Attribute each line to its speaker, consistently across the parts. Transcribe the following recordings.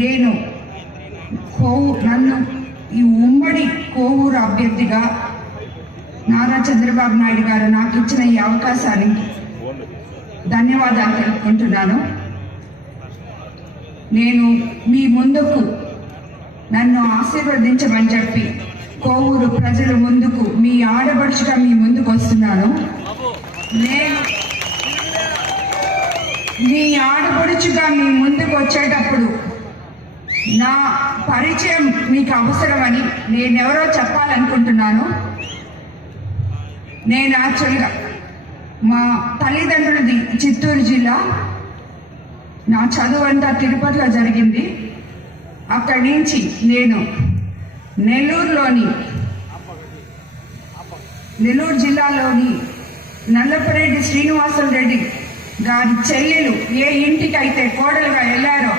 Speaker 1: నేను కోవు నన్ను ఈ ఉమ్మడి కోవూరు అభ్యర్థిగా నారా చంద్రబాబు నాయుడు గారు నాకు ఇచ్చిన ఈ అవకాశానికి ధన్యవాదాలు తెలుపుకుంటున్నాను నేను మీ ముందుకు నన్ను ఆశీర్వదించమని చెప్పి కోవూరు ప్రజల ముందుకు మీ ఆడపడుచుగా మీ ముందుకు వస్తున్నాను నేను మీ ఆడపడుచుగా మీ ముందుకు వచ్చేటప్పుడు నా పరిచయం మీకు అవసరమని నేనెవరో చెప్పాలనుకుంటున్నాను నేను యాక్చువల్గా మా తల్లిదండ్రులది చిత్తూరు జిల్లా నా చదువు అంతా తిరుపతిలో జరిగింది అక్కడి నుంచి నేను నెల్లూరులోని నెల్లూరు జిల్లాలోని నల్లపరెడ్డి శ్రీనివాసం రెడ్డి గారి చెల్లెలు ఏ ఇంటికైతే కోడలుగా వెళ్ళారో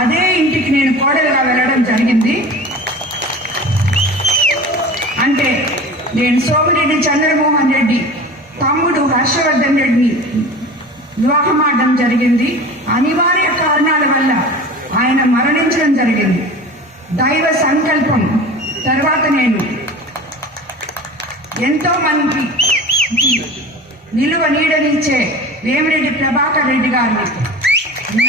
Speaker 1: అదే ఇంటికి నేను కోడలుగా వెళ్ళడం జరిగింది అంటే నేను సోమిరెడ్డి చంద్రమోహన్ రెడ్డి తమ్ముడు హర్షవర్ధన్ రెడ్డిని వివాహమాడడం జరిగింది అనివార్య కారణాల వల్ల ఆయన మరణించడం జరిగింది దైవ సంకల్పం తర్వాత నేను ఎంతో మంది నిలువ నీడనిచ్చే వేమిరెడ్డి ప్రభాకర్ రెడ్డి గారిని నా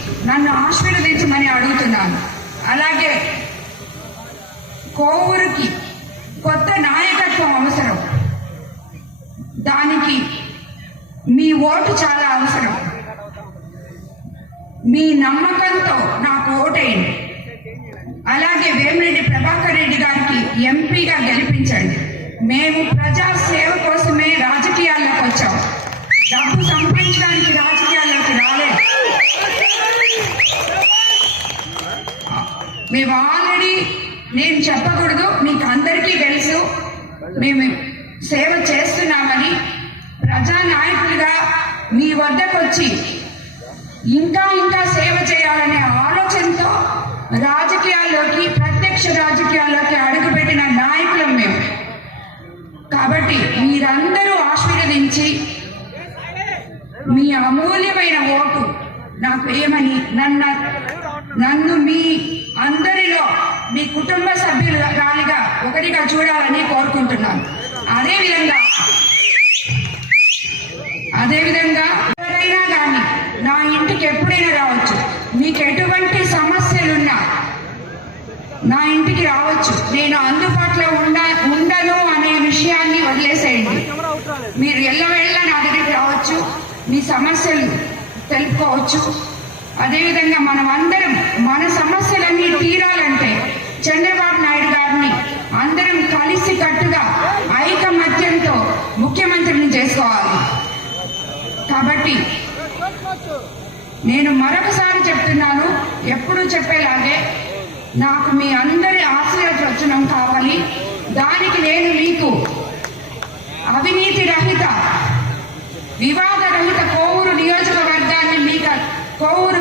Speaker 1: నన్ను ఆశీర్వదించమని అడుగుతున్నాను అలాగే కోవూరుకి కొత్త నాయకత్వం అవసరం దానికి మీ ఓటు చాలా అవసరం మీ నమ్మకంతో నాకు ఓటేయండి అలాగే వేమిరెడ్డి ప్రభాకర్ రెడ్డి గారికి ఎంపీగా గెలిపించండి మేము ప్రజా సేవ కోసమే రాజకీయాల్లోకి వచ్చాం డబ్బు సంపాదించడానికి రాజకీయాలు మేము ఆల్రెడీ నేను చెప్పకూడదు మీకు అందరికీ తెలుసు మేము సేవ చేస్తున్నామని ప్రజానాయకులుగా మీ వద్దకు వచ్చి ఇంకా ఇంకా సేవ చేయాలనే ఆలోచనతో రాజకీయాల్లోకి ప్రత్యక్ష రాజకీయాల్లోకి అడుగుపెట్టిన నాయకులం మేము కాబట్టి మీరందరూ ఆశీర్వదించి మీ అమూల్యమైన ఓటు నాకు ఏమని నన్న నన్ను మీ కుటుంబ సభ్యులు రాలిగా ఒకరిగా చూడాలని కోరుకుంటున్నాను అదేవిధంగా అదేవిధంగా ఎవరైనా కానీ నా ఇంటికి ఎప్పుడైనా రావచ్చు మీకు ఎటువంటి సమస్యలున్నా నా ఇంటికి రావచ్చు నేను అందుబాటులో ఉండా ఉండను అనే విషయాన్ని వదిలేసేయండి మీరు ఎల్లవేళ్ళ నా దగ్గరికి రావచ్చు మీ సమస్యలు తెలుపుకోవచ్చు అదేవిధంగా మనమందరం మన సమస్యలన్నీ తీరాలంటే చంద్రబాబు నాయుడు గారిని అందరం కలిసి కట్టుగా ఐకమత్యంతో ముఖ్యమంత్రిని చేసుకోవాలి కాబట్టి నేను మరొకసారి చెప్తున్నాను ఎప్పుడు చెప్పేలాగే నాకు మీ అందరి ఆశీర్వచనం కావాలి దానికి నేను మీకు అవినీతి రహిత వివాద రహిత కోవూరు నియోజకవర్గాన్ని మీకు కోవూరు